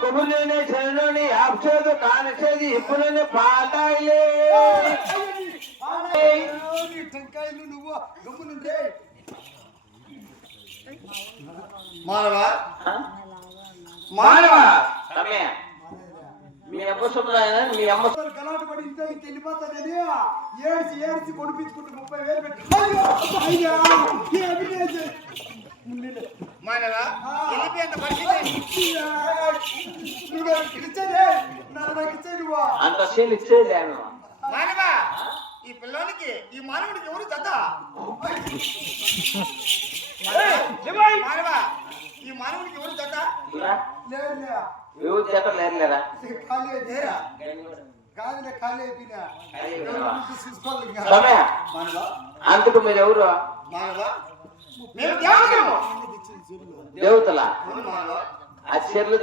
కొమ్ములేని శరణుని ఆప్సేదు కానిసేది ఇప్పుడునే పాటాయిలే నీ టెంకాయలు నువ్వు మానవా? మానవ మీ అమ్మ సుబ్రాయన మీ అమ్మ గలాట పడి ఇంట్లో నీకు వెళ్ళిపోతానని ఏడ్చి ఏడ్చి కొనిపించుకుంటూ ముప్పై వేలు పెట్టి అయ్యో! అయ్యా! ఏమి లేదు. ముందులే. మానవా. వెళ్ళిపోయేంత పరిస్థితి ఇచ్చేదే. మానవా? ఈ పిల్లోనికి ఈ మానవుడికి ఎవరు జత మానవా? ఈ మానవుడికి ఎవరు మానవా? అందుకు మీరు ఎవరు? మానవా? మేము దేవతము దేవతల? అవును ఆ చెర్లు